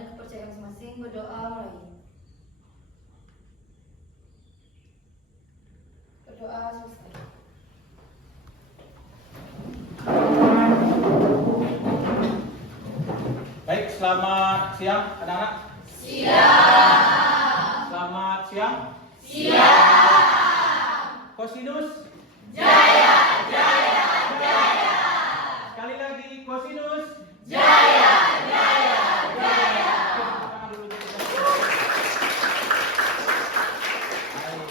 dan kepercayaan masing-masing. Berdoa mulai. Berdoa selesai. Baik, selamat siang anak-anak. Siang. Selamat siang. Siang. Kosinus. Jaya, jaya, jaya. Sekali lagi kosinus. Jaya, jaya, jaya. Baik.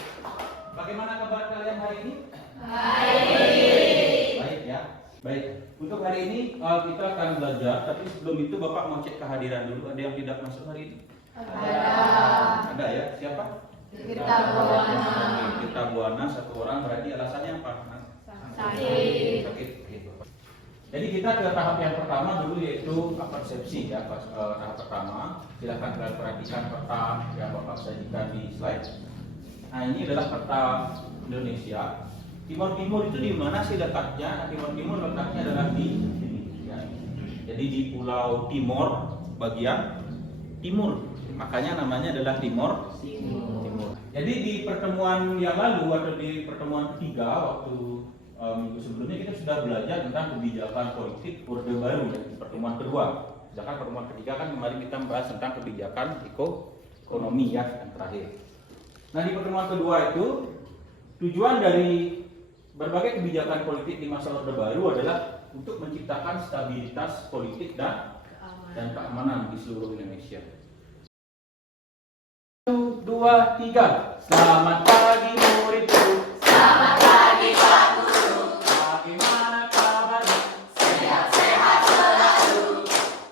Bagaimana kabar kalian hari ini? Baik. Baik ya. Baik. Untuk hari ini kita akan belajar, tapi sebelum itu Bapak mau cek kehadiran dulu. Ada yang tidak masuk hari ini? Ada. Ada ya? Siapa? Kita Buana. Kita Buana satu orang, berarti alasannya apa? Sakit. Sakit. Gitu. Jadi kita ke tahap yang pertama dulu, yaitu persepsi ya. Tahap pertama, silahkan kalian perhatikan peta yang Bapak sajikan di slide. Nah, ini adalah peta Indonesia. Timur itu di mana sih letaknya? Timur letaknya adalah di sini ya. Jadi di Pulau Timor bagian timur. Makanya namanya adalah Timor. Jadi di pertemuan yang lalu atau di pertemuan ketiga waktu minggu sebelumnya kita sudah belajar tentang kebijakan politik Orde Baru ya, di pertemuan kedua. Sedangkan pertemuan ketiga kan kemarin kita membahas tentang kebijakan ekonomi ya yang terakhir. Nah, di pertemuan kedua itu tujuan dari berbagai kebijakan politik di masa Orde Baru adalah untuk menciptakan stabilitas politik dan keamanan di seluruh Indonesia. 1, 2, 3. Selamat pagi muridku. Selamat pagi Pak Guru. Bagaimana kabarmu? Sehat-sehat selalu.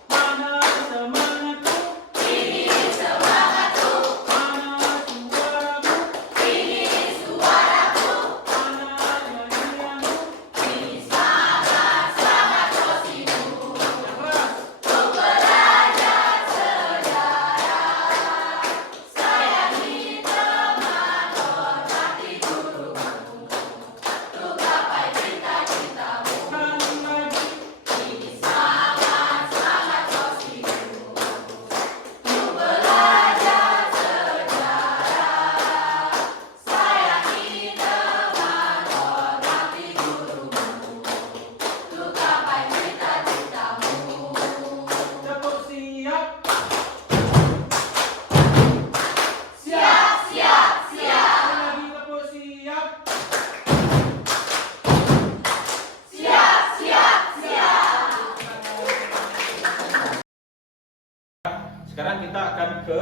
Mana semangatmu? Ini semangatku. Mana suaramu? Ini suaraku. Mana nyanyianmu? Ini semangat Kosimu. Yang keras. Untuk belajar sejarah. Sayangi teman, hormati gurumu. Untuk gapai cita-citamu. Sekali lagi. Ini semangat Kosimu. Untuk belajar sejarah. Sayangi teman, hormati gurumu. Untuk gapai cita-citamu. Tepuk siap. Siap, siap, siap. Sekali lagi tepuk siap. Siap, siap, siap. Sekarang kita akan ke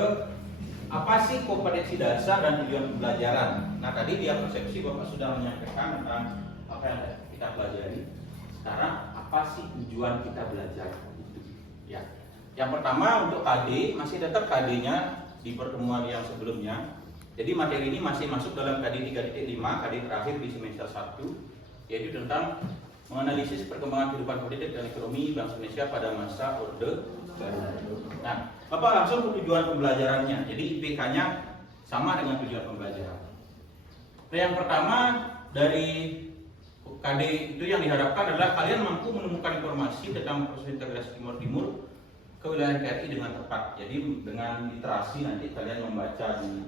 apa sih kompetensi dasar dan tujuan pembelajaran. Nah, tadi di persepsi Bapak sudah menyampaikan tentang apa yang kita pelajari. Sekarang apa sih tujuan kita belajar? Ya. Yang pertama untuk KD, masih tetap KD-nya di pertemuan yang sebelumnya. Jadi materi ini masih masuk dalam KD 3.5, KD terakhir di semester 1, yaitu tentang menganalisis perkembangan kehidupan politik dan ekonomi bangsa Indonesia pada masa Orde Baru. Nah, Bapak langsung ke tujuan pembelajarannya. Jadi IPK-nya sama dengan tujuan pembelajaran. Nah, yang pertama dari KD itu yang diharapkan adalah kalian mampu menemukan informasi tentang proses integrasi Timur ke wilayah NKRI dengan tepat. Jadi dengan literasi nanti kalian membaca di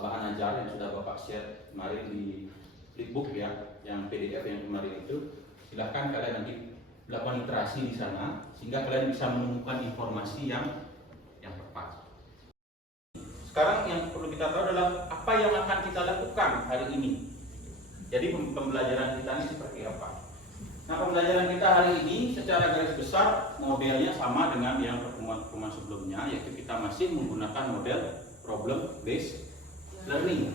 bahan ajar yang sudah Bapak share kemarin di flipbook ya, yang PDF yang kemarin itu. Silahkan kalian nanti melakukan literasi di sana sehingga kalian bisa menemukan informasi yang tepat. Sekarang yang perlu kita tahu adalah apa yang akan kita lakukan hari ini. Jadi pembelajaran kita ini seperti apa? Nah, pembelajaran kita hari ini secara garis besar modelnya sama dengan yang pertemuan sebelumnya, yaitu kita masih menggunakan model problem based learning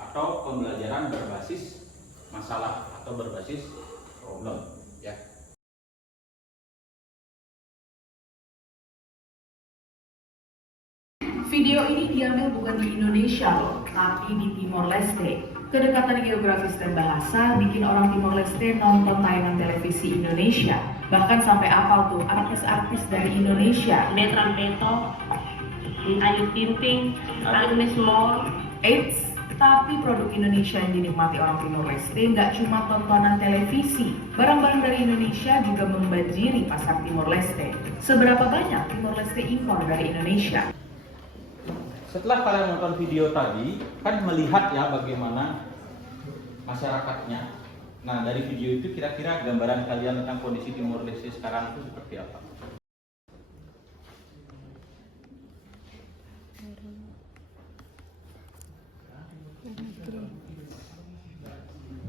atau pembelajaran berbasis masalah atau berbasis problem ya. Video ini diambil bukan di Indonesia loh, tapi di Timor Leste. Kedekatan geografis dan bahasa bikin orang Timor Leste nonton tayangan televisi Indonesia. Bahkan sampai apal tuh artis-artis dari Indonesia. Betran Beto, Ayu Ting Ting, Agnes Mo. Eits, Tapi produk Indonesia yang dinikmati orang Timor Leste nggak cuma tontonan televisi. Barang-barang dari Indonesia juga membanjiri pasar Timor Leste. Seberapa banyak Timor Leste impor dari Indonesia? Setelah kalian nonton video tadi, kan melihat ya bagaimana masyarakatnya. Nah, dari video itu kira-kira gambaran kalian tentang kondisi Timor Leste sekarang itu seperti apa?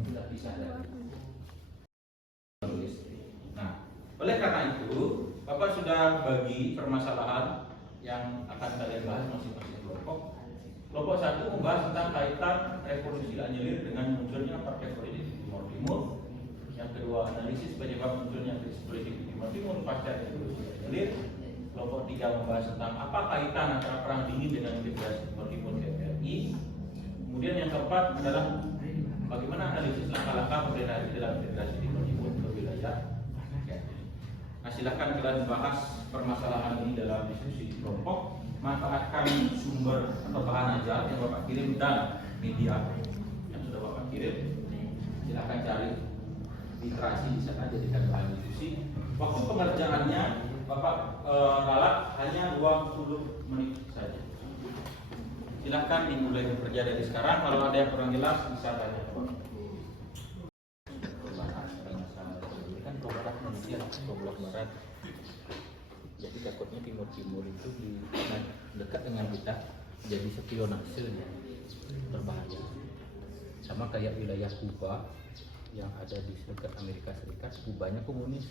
Tidak bisa. Nah, oleh karena itu, Bapak sudah bagi permasalahan yang akan kalian bahas masing-masing kelompok. Kelompok 1 membahas tentang kaitan revolusi Anyelir dengan munculnya partai politik di Timor Timur. Yang kedua, analisis penyebab munculnya krisis politik di Timor Timur pasca revolusi Anyelir. Kelompok 3 membahas tentang apa kaitan antara perang dingin dengan integrasi Timor Timur ke PRI. Kemudian yang keempat adalah bagaimana analisis langkah-langkah pemerintah dalam integrasi Timor Timur ke wilayah. Nah, silakan kalian bahas permasalahan ini dalam diskusi di kelompok. Manfaatkan sumber atau bahan ajar yang Bapak kirim dan media yang sudah Bapak kirim. Silakan cari literasi di sana, jadikan bahan diskusi. Waktu pengerjaannya Bapak ralat hanya 20 menit saja. Silakan dimulai bekerja dari sekarang. Kalau ada yang kurang jelas bisa tanya. Kan Barat Indonesia, Blok Barat. Jadi takutnya Timur itu dekat dengan kita, jadi spionase ya, berbahaya. Sama kayak wilayah Kuba yang ada di dekat Amerika Serikat. Kubanya komunis,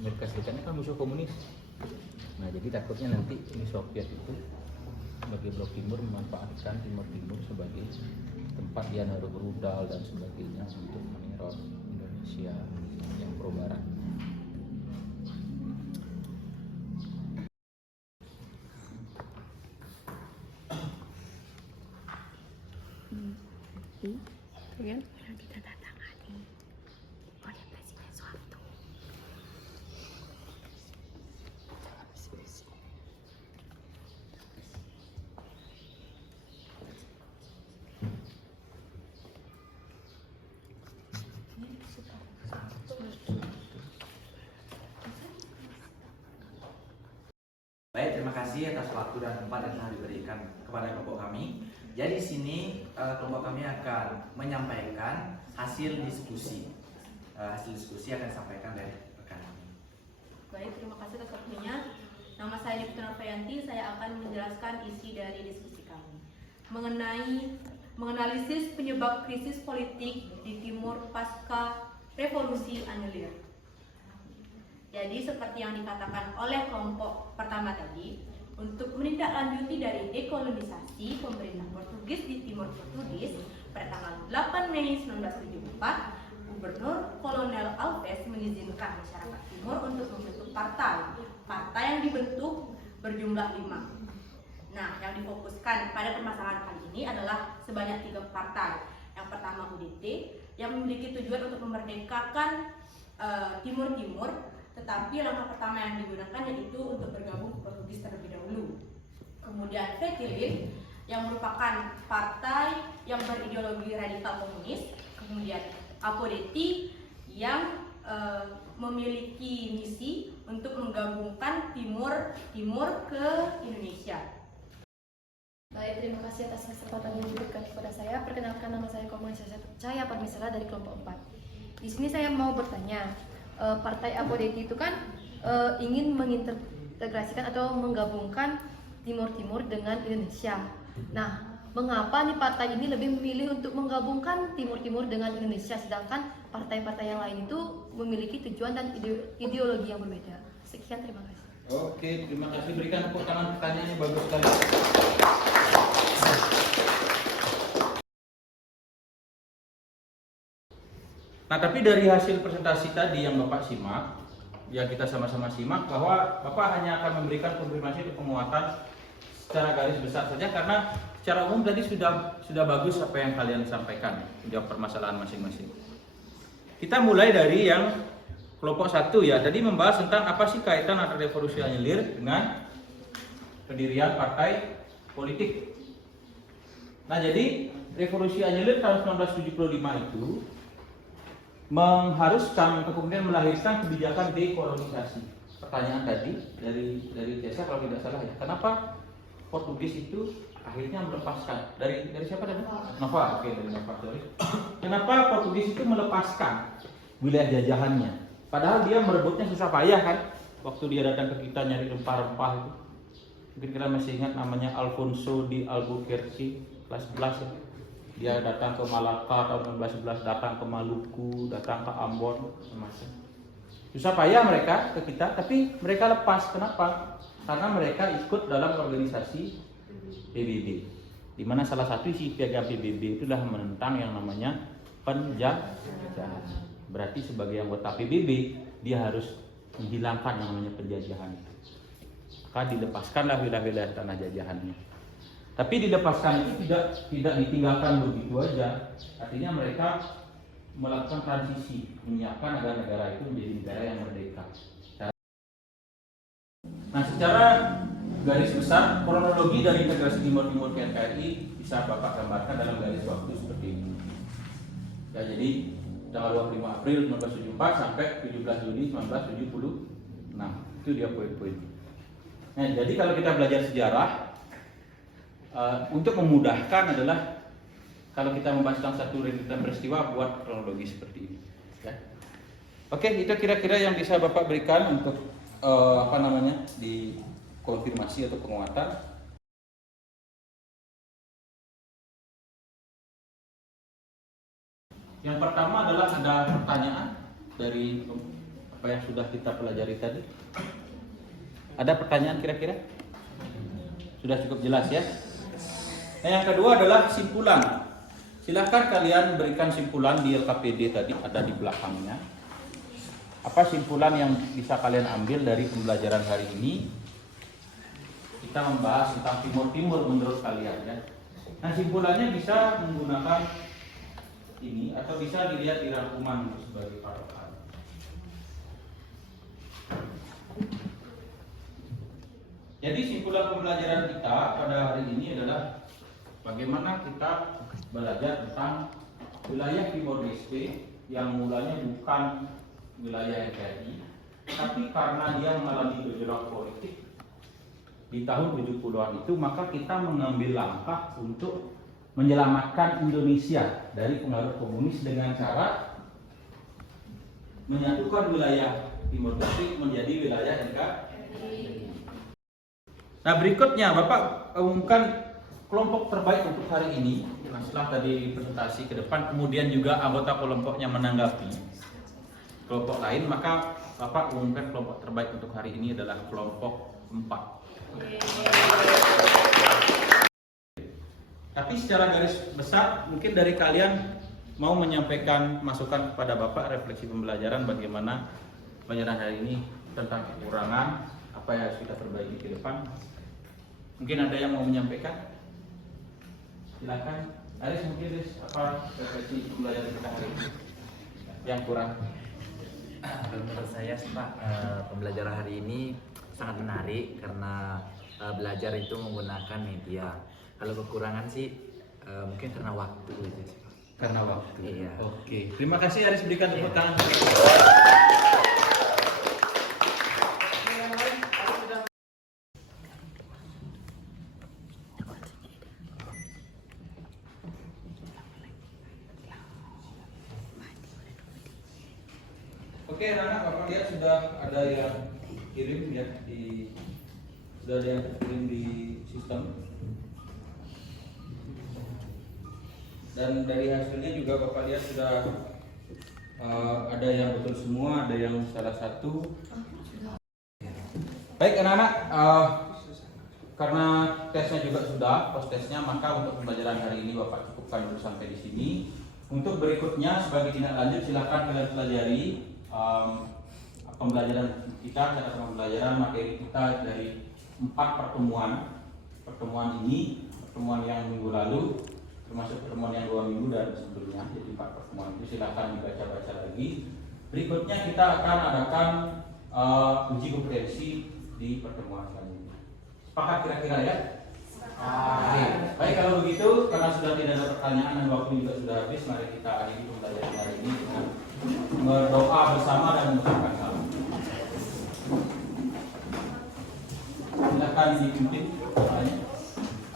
Amerika Serikatnya kan musuh komunis. Nah, jadi takutnya nanti Uni Soviet itu sebagai blok timur memanfaatkan Timur Timur sebagai tempat dia naruh rudal dan sebagainya untuk meneror Indonesia yang pro barat. Kemudian ditandatangani oleh Presiden Soeharto. Baik, terima kasih atas waktu dan tempat yang telah diberikan kepada kelompok kami. Jadi di sini kelompok kami akan menyampaikan hasil diskusi. Hasil diskusi akan disampaikan dari rekan kami. Baik, terima kasih atas waktunya. Nama saya Nipta Nurfayanti, saya akan menjelaskan isi dari diskusi kami menganalisis penyebab krisis politik di Timur pasca revolusi Anyelir. Jadi seperti yang dikatakan oleh kelompok pertama tadi, untuk menindaklanjuti dari dekolonisasi pemerintah Portugis di Timor Portugis pada tanggal 8 Mei 1974, Gubernur Kolonel Alves mengizinkan masyarakat Timor untuk membentuk partai yang dibentuk berjumlah 5. Nah, yang difokuskan pada permasalahan kali ini adalah sebanyak 3 partai. Yang pertama UDT yang memiliki tujuan untuk memerdekakan Timur Timur, tetapi langkah pertama yang digunakan yaitu untuk bergabung ke Portugis terlebih dahulu. Kemudian Fretilin yang merupakan partai yang berideologi radikal komunis. Kemudian Apodeti yang memiliki misi untuk menggabungkan Timur ke Indonesia. Baik, terima kasih atas kesempatan yang diberikan kepada saya. Perkenalkan, nama saya Komunis Cahaya Parmisala dari kelompok 4. Di sini saya mau bertanya, Partai Apodeti itu kan ingin mengintegrasikan atau menggabungkan Timur Timur dengan Indonesia. Nah, mengapa nih partai ini lebih memilih untuk menggabungkan Timur Timur dengan Indonesia, sedangkan partai-partai yang lain itu memiliki tujuan dan ideologi yang berbeda? Sekian, terima kasih. Oke, terima kasih. Berikan tepuk tangan, pertanyaannya bagus sekali. Nah, tapi dari hasil presentasi tadi yang Bapak simak, yang kita sama-sama simak, bahwa Bapak hanya akan memberikan konfirmasi atau penguatan secara garis besar saja, karena secara umum tadi sudah bagus apa yang kalian sampaikan, menjawab permasalahan masing-masing. Kita mulai dari yang kelompok 1 ya, tadi membahas tentang apa sih kaitan antara revolusi Anyelir dengan pendirian partai politik. Nah, jadi Revolusi Anyelir tahun 1975 itu mengharuskan atau kemudian melahirkan kebijakan dekolonisasi. Pertanyaan tadi dari Tessa kalau tidak salah ya, kenapa Portugis itu akhirnya melepaskan dari siapa tadi? Nova, oke, dari Nova, sorry. Kenapa Portugis itu melepaskan wilayah jajahannya? Padahal dia merebutnya susah payah kan? Waktu dia datang ke kita nyari rempah-rempah itu, mungkin kita masih ingat namanya Alfonso de Albuquerque, kelas 11 ya. Dia datang ke Malaka tahun 1911, datang ke Maluku, datang ke Ambon, semacam. Susah payah mereka ke kita, tapi mereka lepas. Kenapa? Karena mereka ikut dalam organisasi PBB, di mana salah satu isi piagam PBB itulah menentang yang namanya penjajahan. Berarti sebagai anggota PBB dia harus menghilangkan yang namanya penjajahan. Maka dilepaskanlah wilayah-wilayah tanah jajahannya. Tapi dilepaskan itu tidak ditinggalkan begitu aja. Artinya mereka melakukan transisi, menyiapkan agar negara itu menjadi negara yang merdeka. Nah, secara garis besar kronologi dari integrasi Timur Timur ke NKRI bisa Bapak gambarkan dalam garis waktu seperti ini. Ya, jadi tanggal 25 April 1974 sampai 17 Juni 1976. Itu dia poin-poin. Nah, jadi kalau kita belajar sejarah, untuk memudahkan adalah kalau kita membahas tentang satu rentetan peristiwa buat kronologi seperti ini. Ya. Oke, itu kira-kira yang bisa Bapak berikan untuk di konfirmasi atau penguatan. Yang pertama adalah ada pertanyaan dari apa yang sudah kita pelajari tadi. Ada pertanyaan kira-kira? Sudah cukup jelas ya? Nah, yang kedua adalah simpulan. Silahkan kalian berikan simpulan di LKPD tadi, ada di belakangnya. Apa simpulan yang bisa kalian ambil dari pembelajaran hari ini? Kita membahas tentang Timur-Timur menurut kalian ya. Nah, simpulannya bisa menggunakan ini atau bisa dilihat di rangkuman sebagai patokan. Jadi simpulan pembelajaran kita pada hari ini adalah bagaimana kita belajar tentang wilayah Timor Leste yang mulanya bukan wilayah NKRI, tapi karena dia mengalami gejolak politik di tahun 70-an itu, maka kita mengambil langkah untuk menyelamatkan Indonesia dari pengaruh komunis dengan cara menyatukan wilayah Timor Leste menjadi wilayah NKRI. Nah, berikutnya Bapak umumkan kelompok terbaik untuk hari ini. Nah, setelah tadi presentasi ke depan, kemudian juga anggota kelompoknya menanggapi kelompok lain, maka Bapak umumkan kelompok terbaik untuk hari ini adalah kelompok 4. Tapi secara garis besar, mungkin dari kalian mau menyampaikan masukan kepada Bapak refleksi pembelajaran bagaimana pembelajaran hari ini tentang kekurangan, apa yang harus kita perbaiki ke depan. Mungkin ada yang mau menyampaikan? Silakan. Aris, mungkin Aris, apa refleksi pembelajaran kita hari ini yang kurang? Menurut saya sih Pak, pembelajaran hari ini sangat menarik karena belajar itu menggunakan media. Kalau kekurangan sih mungkin karena waktu aja sih Pak. Karena waktu. Iya. Oke. Terima kasih Aris, berikan tepuk tangan. Oke, anak Bapak lihat sudah ada yang kirim ya sudah ada yang kirim di sistem. Dan dari hasilnya juga Bapak lihat sudah ada yang betul semua, ada yang salah satu. Baik anak-anak, karena tesnya juga sudah, post tesnya, maka untuk pembelajaran hari ini Bapak cukupkan dulu sampai di sini. Untuk berikutnya sebagai tindak lanjut silakan kalian pelajari pembelajaran kita, cara pembelajaran materi kita dari 4 pertemuan. Pertemuan ini, pertemuan yang minggu lalu, termasuk pertemuan yang 2 minggu dan sebelumnya, jadi 4 pertemuan itu silakan dibaca-baca lagi. Berikutnya kita akan adakan uji kompetensi di pertemuan selanjutnya. Sepakat kira-kira ya? Baik, kalau begitu karena sudah tidak ada pertanyaan dan waktu juga sudah habis, mari kita akhiri pembelajaran hari ini dengan berdoa bersama dan mengucapkan salam. Silakan dipimpin doanya.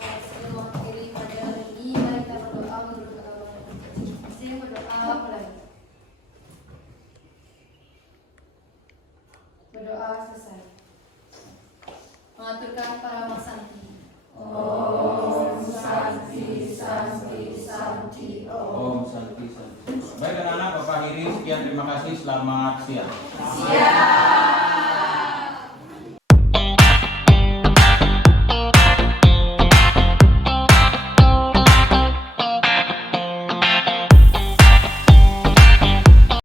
Sebelum mengakhiri pelajaran ini, mari kita berdoa menurut agama kita. Saya berdoa mulai. Berdoa selesai. Mengaturkan para maksanti. Om Santi Santi Santi Om Santi Santi. Baik anak-anak, Bapak akhiri sekian, terima kasih, selamat siang. Siap.